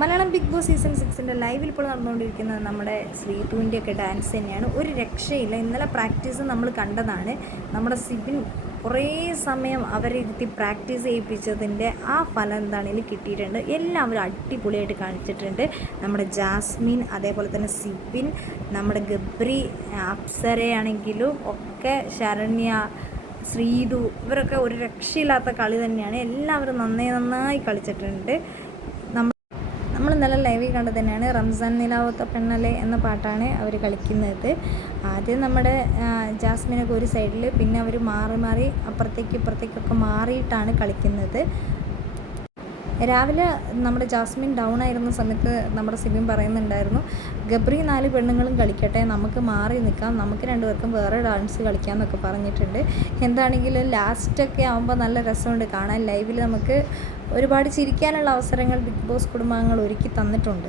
Malayalam big boss season 6 ലൈവിൽ ഇപ്പോൾ നടന്നുകൊണ്ടിരിക്കുന്നത് നമ്മുടെ ശ്രീതുവിൻ്റെ ഒക്കെ ഡാൻസ് തന്നെയാണ്. ഒരു രക്ഷയില്ല. ഇന്നലെ പ്രാക്ടീസ് നമ്മൾ കണ്ടതാണ്. നമ്മുടെ സിബിൻ കുറേ സമയം അവരെ ഇരുത്തി പ്രാക്ടീസ് ചെയ്യിപ്പിച്ചതിൻ്റെ ആ ഫലം എന്താണെങ്കിലും കിട്ടിയിട്ടുണ്ട്. എല്ലാവരും അടിപൊളിയായിട്ട് കാണിച്ചിട്ടുണ്ട്. നമ്മുടെ ജാസ്മിൻ, അതേപോലെ തന്നെ സിബിൻ, നമ്മുടെ ഗബ്രി, അപ്സരയാണെങ്കിലും ഒക്കെ, ശരണ്യ, ശ്രീതു, ഇവരൊക്കെ ഒരു രക്ഷയില്ലാത്ത കളി തന്നെയാണ്. എല്ലാവരും നന്നായി കളിച്ചിട്ടുണ്ട്. നമ്മൾ ഇന്നലെ ലൈവിൽ കണ്ടത് തന്നെയാണ്. റംസാൻ നിലാവത്ത പെണ്ണലെ എന്ന പാട്ടാണ് അവർ കളിക്കുന്നത്. ആദ്യം നമ്മുടെ ജാസ്മിനൊക്കെ ഒരു സൈഡിൽ, പിന്നെ അവർ മാറി ഇപ്പുറത്തേക്കൊക്കെ മാറിയിട്ടാണ് കളിക്കുന്നത്. രാവിലെ നമ്മുടെ ജാസ്മിൻ ഡൗൺ ആയിരുന്ന സമയത്ത് നമ്മുടെ സിബിൻ പറയുന്നുണ്ടായിരുന്നു, ഗബ്രി 4 പെണ്ണുങ്ങളും കളിക്കട്ടെ, നമുക്ക് മാറി നിൽക്കാം, നമുക്ക് രണ്ടുപേർക്കും വേറെ ഡാൻസ് കളിക്കാം എന്നൊക്കെ പറഞ്ഞിട്ടുണ്ട്. എന്താണെങ്കിലും ലാസ്റ്റൊക്കെ ആകുമ്പോൾ നല്ല രസമുണ്ട് കാണാൻ. ലൈവിൽ നമുക്ക് ഒരുപാട് ചിരിക്കാനുള്ള അവസരങ്ങൾ ബിഗ് ബോസ് കുടുംബാംഗങ്ങൾ ഒരുക്കി തന്നിട്ടുണ്ട്.